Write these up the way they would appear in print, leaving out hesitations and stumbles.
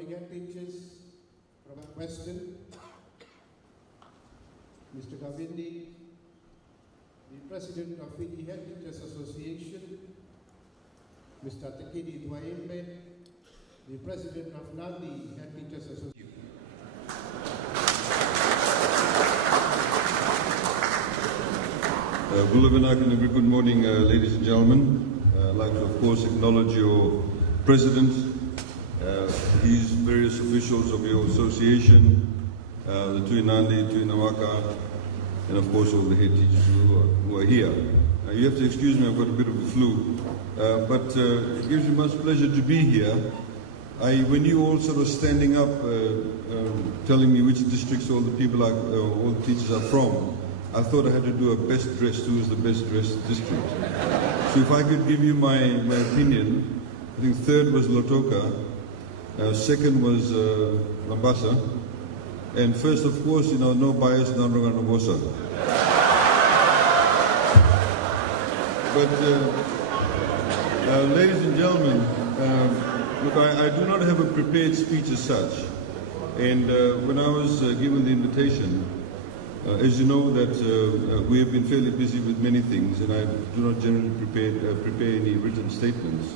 morning, head teachers from Western, Mr. Gavindi, the President of Fiji Head Teachers Association, Mr. Takidi Dwaembe, the President of Nadi Head Teachers Association. Good morning, ladies and gentlemen. I'd like to, of course, acknowledge your President, these various officials of your association, the Tui Nadi, Tui Nawaka, and of course all the head teachers who are here. You have to excuse me, I've got a bit of a flu, but it gives me much pleasure to be here. When you all sort of standing up, telling me which districts all the people are, all the teachers are from, I thought I had to do a best dressed, who is the best dressed district. So if I could give you my opinion, I think third was Lotoka, second was Lambasa, and first, of course, no bias, Nanronga Nobosa. But ladies and gentlemen, look, I do not have a prepared speech as such, and when I was given the invitation, as you know that we have been fairly busy with many things, and I do not generally prepare any written statements.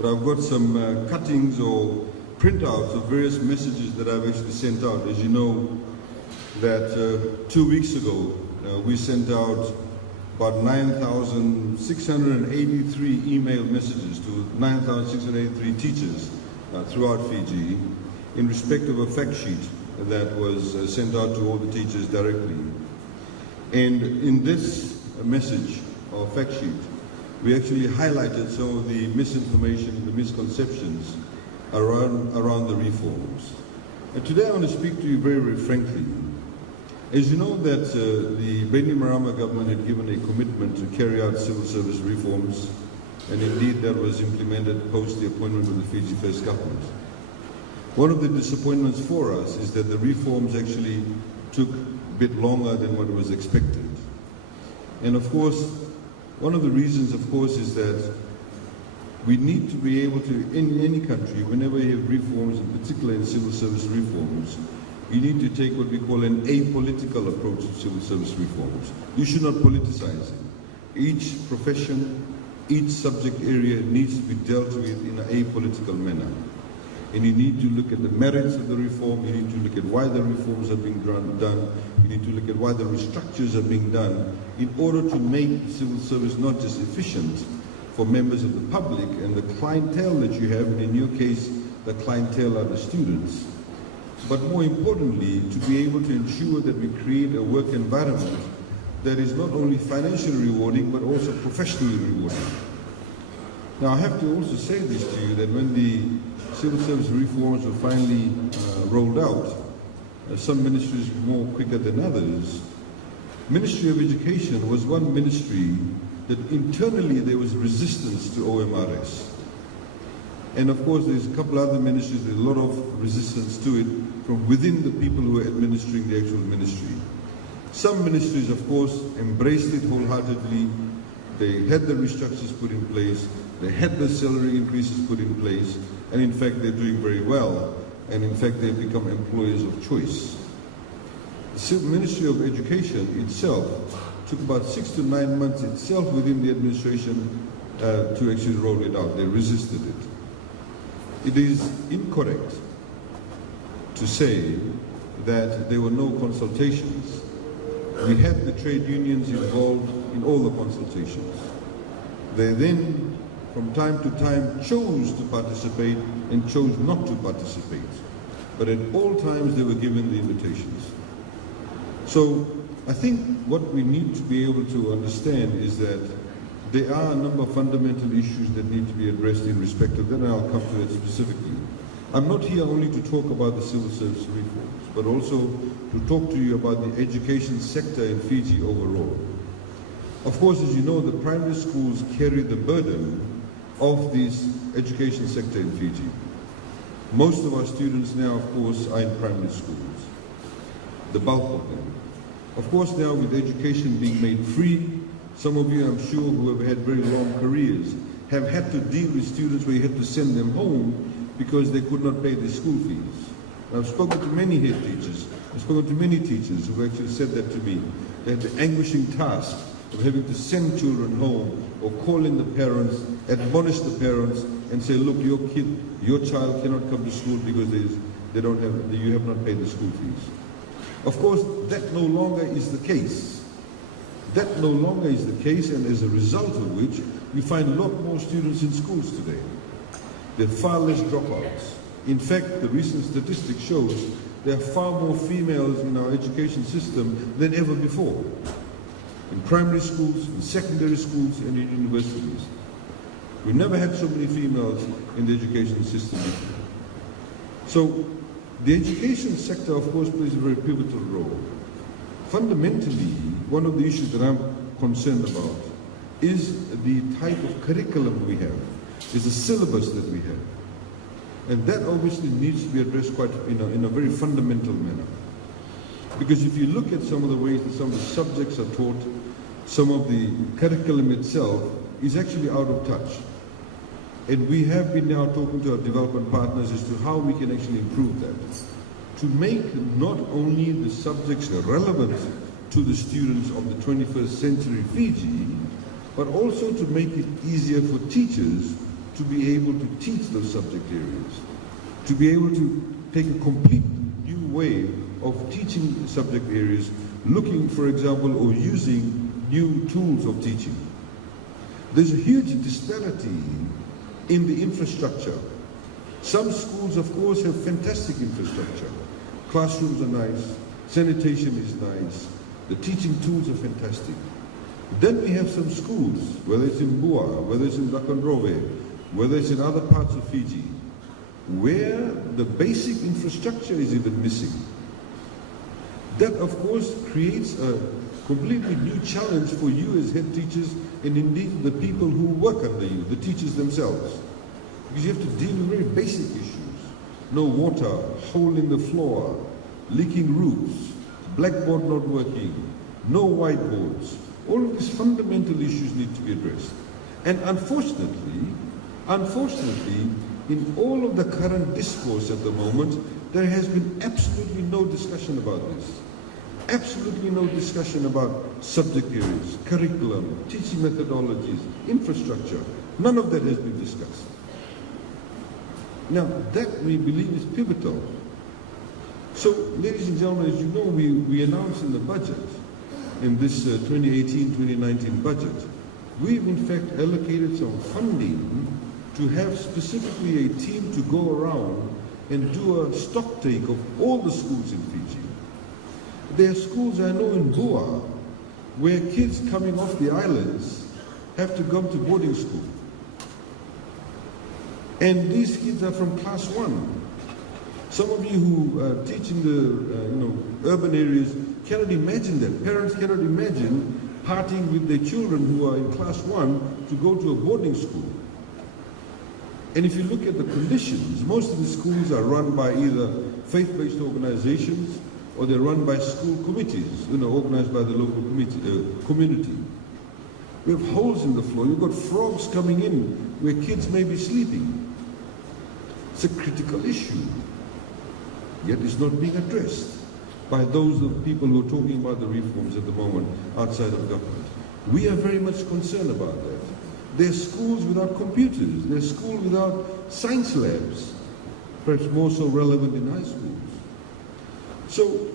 But I've got some cuttings or printouts of various messages that I've actually sent out. As you know, that 2 weeks ago we sent out about 9,683 email messages to 9,683 teachers throughout Fiji in respect of a fact sheet that was sent out to all the teachers directly. And in this message or fact sheet, we actually highlighted some of the misinformation and the misconceptions around the reforms. And today I want to speak to you very, very frankly. As you know that the Bainimarama government had given a commitment to carry out civil service reforms, and indeed that was implemented post the appointment of the Fiji First government. One of the disappointments for us is that the reforms actually took a bit longer than what was expected. And of course, one of the reasons, of course, is that we need to be able to, in any country, whenever you have reforms, in particular in civil service reforms, you need to take what we call an apolitical approach to civil service reforms. You should not politicize it. Each profession, each subject area needs to be dealt with in an apolitical manner. And you need to look at the merits of the reform, you need to look at why the reforms are being done, you need to look at why the restructures are being done in order to make civil service not just efficient for members of the public and the clientele that you have, and in your case, the clientele are the students, but more importantly, to be able to ensure that we create a work environment that is not only financially rewarding, but also professionally rewarding. Now, I have to also say this to you, that when the civil service reforms were finally rolled out, some ministries more quicker than others. Ministry of Education was one ministry that internally there was resistance to OMRS. And of course there's a couple other ministries, there's a lot of resistance to it from within the people who are administering the actual ministry. Some ministries, of course, embraced it wholeheartedly. They had the restructures put in place, they had the salary increases put in place, and in fact they're doing very well, and in fact they've become employers of choice. The Ministry of Education itself took about 6 to 9 months itself within the administration to actually roll it out. They resisted it. It is incorrect to say that there were no consultations. We had the trade unions involved in all the consultations. They then, from time to time, chose to participate and chose not to participate. But at all times they were given the invitations. So I think what we need to be able to understand is that there are a number of fundamental issues that need to be addressed in respect of that, and I'll come to that specifically. I'm not here only to talk about the civil service reforms, but also to talk to you about the education sector in Fiji overall. Of course, as you know, the primary schools carry the burden of this education sector in Fiji. Most of our students now, of course, are in primary schools, the bulk of them. Of course, now with education being made free, some of you, I'm sure, who have had very long careers, have had to deal with students where you had to send them home because they could not pay their school fees. I've spoken to many head teachers, I've spoken to many teachers who actually said that to me. They had the anguishing task of having to send children home or call in the parents, admonish the parents and say, look, your child cannot come to school because you have not paid the school fees. Of course, that no longer is the case. That no longer is the case, and as a result of which, we find a lot more students in schools today. There are far less dropouts. In fact, the recent statistics shows there are far more females in our education system than ever before. In primary schools, in secondary schools, and in universities. We've never had so many females in the education system before. So, the education sector, of course, plays a very pivotal role. Fundamentally, one of the issues that I'm concerned about is the type of curriculum we have, is the syllabus that we have. And that obviously needs to be addressed quite in a very fundamental manner. Because if you look at some of the ways that some of the subjects are taught, some of the curriculum itself is actually out of touch. And we have been now talking to our development partners as to how we can actually improve that. To make not only the subjects relevant to the students of the 21st century Fiji, but also to make it easier for teachers to be able to teach those subject areas, to be able to take a complete new way of teaching subject areas, looking, for example, or using new tools of teaching. There's a huge disparity in the infrastructure. Some schools, of course, have fantastic infrastructure. Classrooms are nice, sanitation is nice, the teaching tools are fantastic. Then we have some schools, whether it's in Bua, whether it's in Lakandrove, whether it's in other parts of Fiji, where the basic infrastructure is even missing. That, of course, creates a completely new challenge for you as head teachers and indeed the people who work under you, the teachers themselves. Because you have to deal with very basic issues. No water, hole in the floor, leaking roofs, blackboard not working, no whiteboards. All of these fundamental issues need to be addressed. And unfortunately, in all of the current discourse at the moment, there has been absolutely no discussion about this. Absolutely no discussion about subject areas, curriculum, teaching methodologies, infrastructure. None of that has been discussed. Now, that we believe is pivotal. So, ladies and gentlemen, as you know, we announced in the budget, in this 2018-2019 budget, we've in fact allocated some funding to have specifically a team to go around and do a stock take of all the schools in Fiji. There are schools I know in Bua where kids coming off the islands have to go to boarding school. And these kids are from class 1. Some of you who teach in the urban areas cannot imagine that. Parents cannot imagine parting with their children who are in class 1 to go to a boarding school. And if you look at the conditions, most of the schools are run by either faith-based organizations or they're run by school committees, organized by the local community. We have holes in the floor. You've got frogs coming in where kids may be sleeping. It's a critical issue, yet it's not being addressed by those people who are talking about the reforms at the moment outside of government. We are very much concerned about that. There are schools without computers. There are schools without science labs, perhaps more so relevant in high schools. So,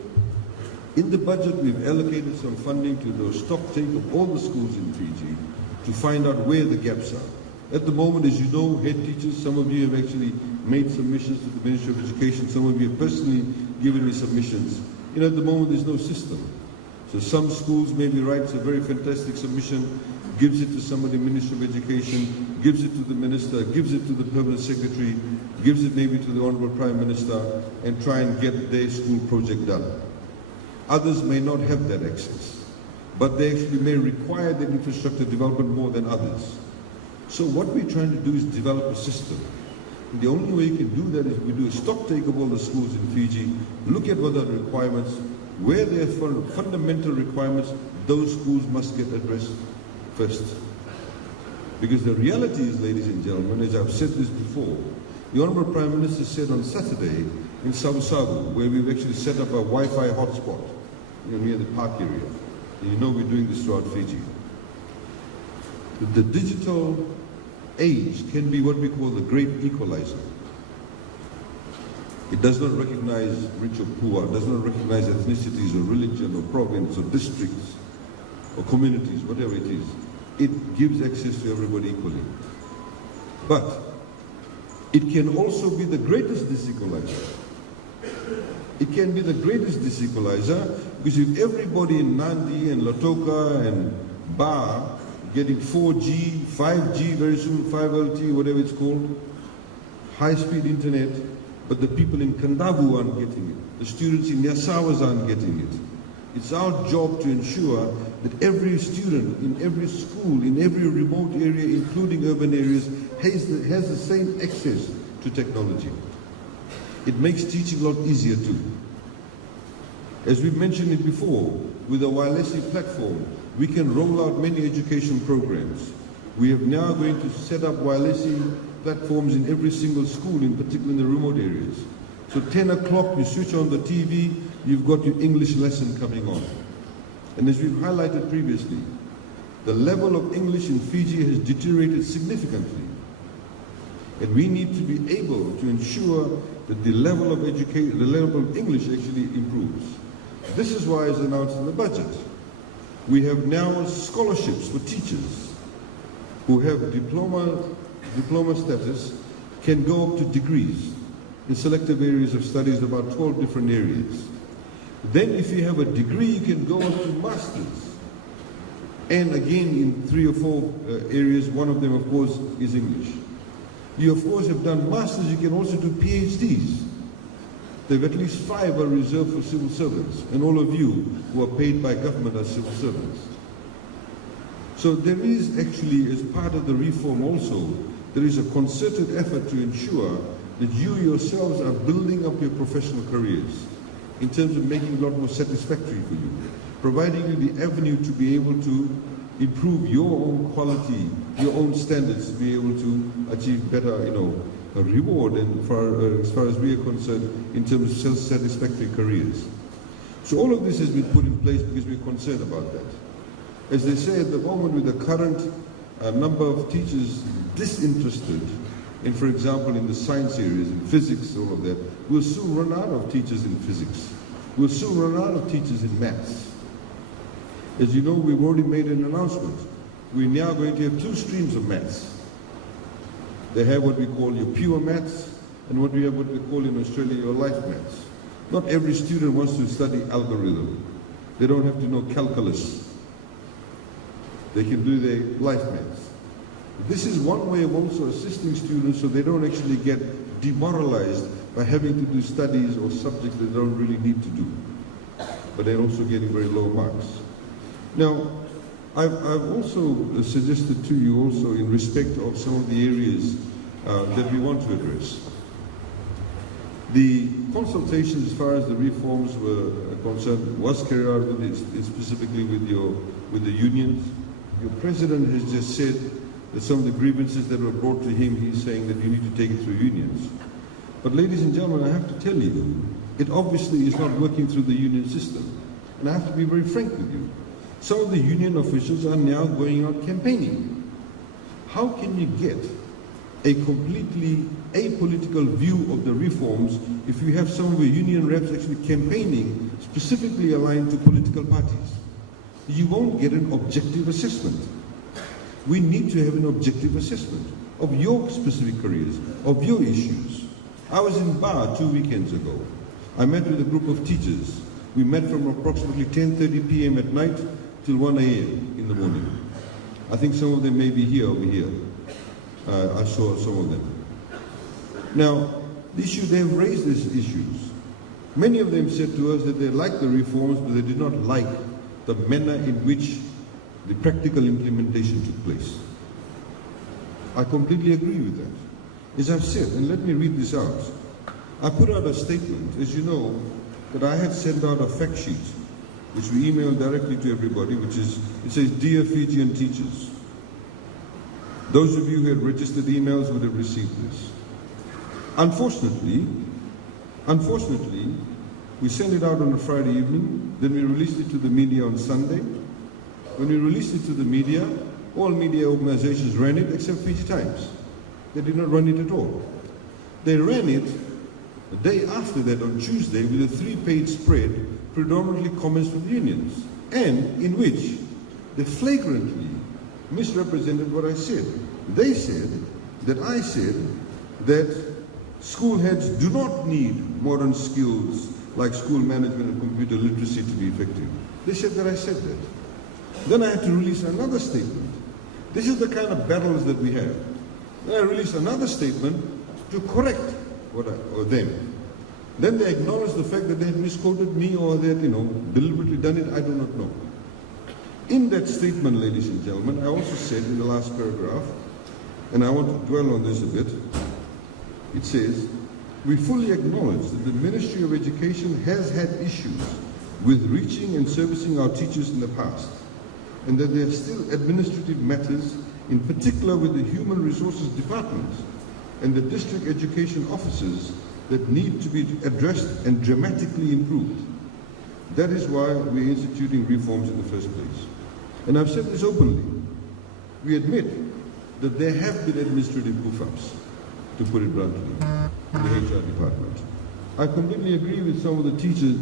in the budget, we've allocated some funding to the stock take of all the schools in Fiji to find out where the gaps are. At the moment, as you know, head teachers, some of you have actually made submissions to the Ministry of Education. Some of you have personally given me submissions. At the moment, there's no system. So some schools maybe writes a very fantastic submission, gives it to somebody in the Ministry of Education, gives it to the Minister, gives it to the Permanent Secretary, gives it maybe to the Honourable Prime Minister, and try and get their school project done. Others may not have that access, but they actually may require that infrastructure development more than others. So what we're trying to do is develop a system. And the only way you can do that is we do a stock take of all the schools in Fiji, look at what are the requirements, where there are fundamental requirements, those schools must get addressed first. Because the reality is, ladies and gentlemen, as I've said this before, The Honourable Prime Minister said on Saturday in Sabu, where we've actually set up a Wi-Fi hotspot, near the park area. And you know we're doing this throughout Fiji. The digital age can be what we call the great equalizer. It does not recognize rich or poor, it does not recognize ethnicities or religion or province or districts or communities, whatever it is. It gives access to everybody equally. But it can also be the greatest disequalizer. It can be the greatest disequalizer because if everybody in Nadi and Lautoka and Ba getting 4G, 5G very soon, 5LT, whatever it's called, high-speed internet, but the people in Kandavu aren't getting it. The students in Yasawas aren't getting it. It's our job to ensure that every student in every school, in every remote area, including urban areas, has the same access to technology. It makes teaching a lot easier too. As we've mentioned it before, with the Wailesi platform, we can roll out many education programs. We are now going to set up Wailesi platforms in every single school, in particular in the remote areas. So 10 o'clock, you switch on the TV, you've got your English lesson coming on. And as we've highlighted previously, the level of English in Fiji has deteriorated significantly. And we need to be able to ensure that the level of English actually improves. This is why, as announced in the budget, we have now scholarships for teachers who have diploma status can go up to degrees in selective areas of studies, about 12 different areas. Then if you have a degree, you can go up to masters. And again, in 3 or 4 areas, one of them, of course, is English. You, of course, have done masters, you can also do PhDs. There are at least 5 are reserved for civil servants, and all of you who are paid by government are civil servants. So there is actually, as part of the reform also, there is a concerted effort to ensure that you yourselves are building up your professional careers in terms of making it a lot more satisfactory for you, providing you the avenue to be able to improve your own quality, your own standards, to be able to achieve better, reward, and as far as we are concerned, in terms of self-satisfactory careers. So all of this has been put in place because we're concerned about that. As they say at the moment, with the current number of teachers disinterested in, for example, in the science areas, in physics, all of that, we'll soon run out of teachers in physics. We'll soon run out of teachers in maths. As you know, we've already made an announcement. We're now going to have 2 streams of maths. They have what we call your pure maths and what we call in Australia your life maths. Not every student wants to study algorithm. They don't have to know calculus. They can do their life maths. This is one way of also assisting students so they don't actually get demoralized by having to do studies or subjects they don't really need to do. But they're also getting very low marks. Now, I've also suggested to you also in respect of some of the areas that we want to address. The consultation as far as the reforms were concerned was carried out specifically with the unions. Your president has just said that some of the grievances that were brought to him, he's saying that you need to take it through unions. But ladies and gentlemen, I have to tell you, it obviously is not working through the union system. And I have to be very frank with you. Some of the union officials are now going out campaigning. How can you get a completely apolitical view of the reforms if you have some of the union reps actually campaigning specifically aligned to political parties? You won't get an objective assessment. We need to have an objective assessment of your specific careers, of your issues. I was in Ba 2 weekends ago. I met with a group of teachers. We met from approximately 10:30 p.m. at night till 1 a.m. in the morning. I think some of them may be here over here. I saw some of them. Now, they have raised these issues. Many of them said to us that they liked the reforms, but they did not like the manner in which the practical implementation took place. I completely agree with that. As I've said, and let me read this out. I put out a statement, as you know, that I had sent out a fact sheet, which we emailed directly to everybody, it says, Dear Fijian teachers. Those of you who had registered emails would have received this. Unfortunately, we sent it out on a Friday evening, then we released it to the media on Sunday. When we released it to the media, all media organizations ran it except Fiji Times. They did not run it at all. They ran it the day after that on Tuesday with a 3-page spread, predominantly comments from the unions, and in which they flagrantly misrepresented what I said. They said that I said that school heads do not need modern skills like school management and computer literacy to be effective. They said that I said that. Then I had to release another statement. This is the kind of battles that we have. Then I released another statement to correct them. Then they acknowledged the fact that they had misquoted me or they had, deliberately done it. I do not know. In that statement, ladies and gentlemen, I also said in the last paragraph, and I want to dwell on this a bit, it says, we fully acknowledge that the Ministry of Education has had issues with reaching and servicing our teachers in the past, and that there are still administrative matters, in particular with the Human Resources Department and the district education officers, that need to be addressed and dramatically improved. That is why we're instituting reforms in the first place. And I've said this openly. We admit that there have been administrative goof-ups, to put it bluntly, in the HR department. I completely agree with some of the teachers,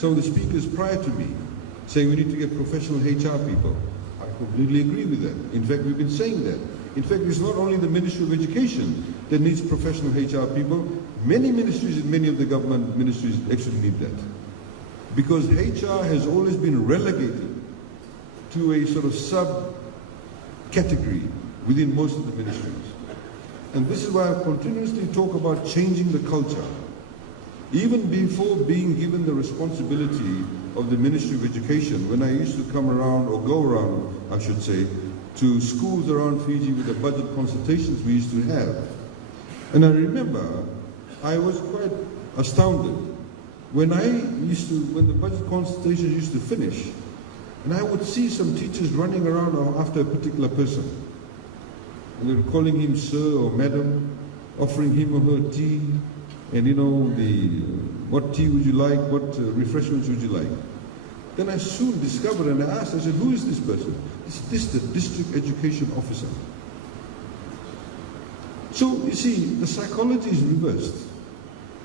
some of the speakers prior to me, saying we need to get professional HR people. I completely agree with that. In fact, we've been saying that. In fact, it's not only the Ministry of Education that needs professional HR people. Many ministries and many of the government ministries actually need that. Because HR has always been relegated to a sort of sub-category within most of the ministries. And this is why I continuously talk about changing the culture. Even before being given the responsibility of the Ministry of Education, when I used to come around, or go around, I should say, to schools around Fiji with the budget consultations we used to have. And I remember I was quite astounded when the budget consultations used to finish, and I would see some teachers running around after a particular person. And they were calling him sir or madam, offering him or her tea, and what tea would you like, what refreshments would you like? Then I soon discovered, and I asked, I said, who is this person? This is the district education officer. So, you see, the psychology is reversed.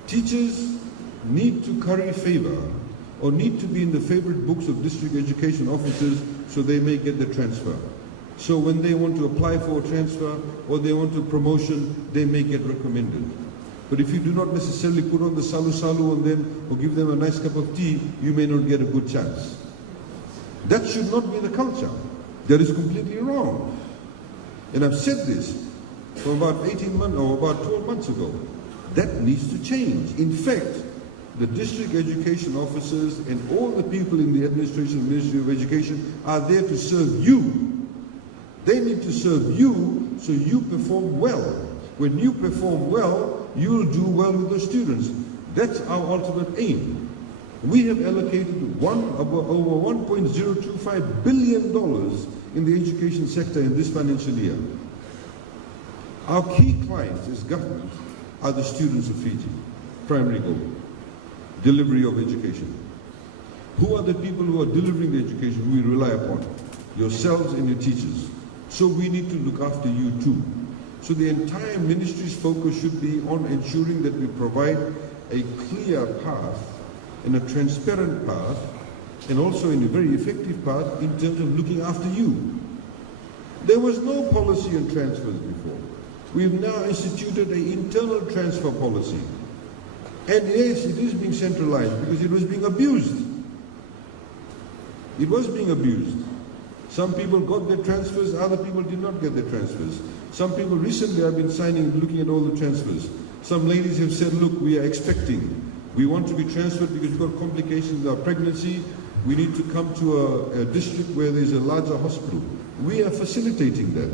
Teachers need to curry favor or need to be in the favorite books of district education officers so they may get the transfer. So when they want to apply for a transfer or they want a promotion, they may get recommended. But if you do not necessarily put on the salu-salu on them or give them a nice cup of tea, you may not get a good chance. That should not be the culture. That is completely wrong. And I've said this for about 18 months or about 12 months ago. That needs to change. In fact, the district education officers and all the people in the administration of the Ministry of Education are there to serve you. They need to serve you so you perform well. When you perform well, you'll do well with the students. That's our ultimate aim. We have allocated over $1.025 billion in the education sector in this financial year. Our key clients as government are the students of Fiji. Primary goal, delivery of education. Who are the people who are delivering the education we rely upon? Yourselves and your teachers. So we need to look after you too. So the entire ministry's focus should be on ensuring that we provide a clear path and a transparent path and also in a very effective path in terms of looking after you. There was no policy on transfers before. We've now instituted an internal transfer policy. And yes, it is being centralized because it was being abused. It was being abused. Some people got their transfers, other people did not get their transfers. Some people recently have been looking at all the transfers. Some ladies have said, look, we are expecting. We want to be transferred because we've got complications with our pregnancy. We need to come to a district where there's a larger hospital. We are facilitating that.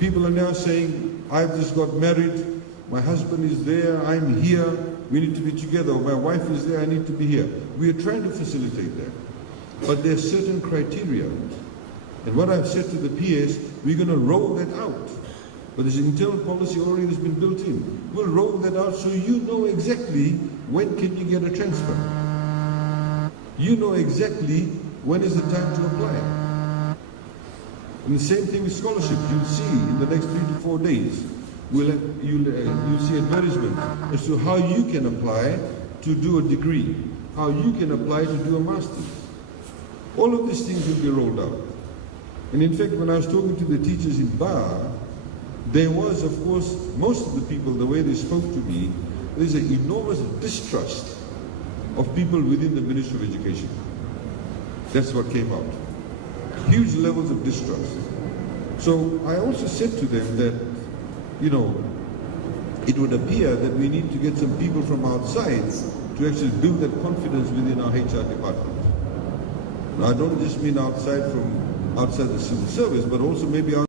People are now saying, I've just got married, my husband is there, I'm here, we need to be together, or my wife is there, I need to be here. We are trying to facilitate that. But there are certain criteria. And what I've said to the PS, we're going to roll that out. but there's an internal policy already that's been built in. We'll roll that out so you know exactly when can you get a transfer. You know exactly when is the time to apply. And the same thing with scholarships. You'll see in the next 3 to 4 days, you'll see advertisement as to how you can apply to do a degree, how you can apply to do a master's. All of these things will be rolled out. And in fact, when I was talking to the teachers in Bar, there was, of course, most of the people, the way they spoke to me, there's an enormous distrust of people within the Ministry of Education. That's what came out. Huge levels of distrust. So I also said to them that, you know, it would appear that we need to get some people from outside to actually build that confidence within our HR department. Now, I don't just mean outside the civil service, but also maybe outside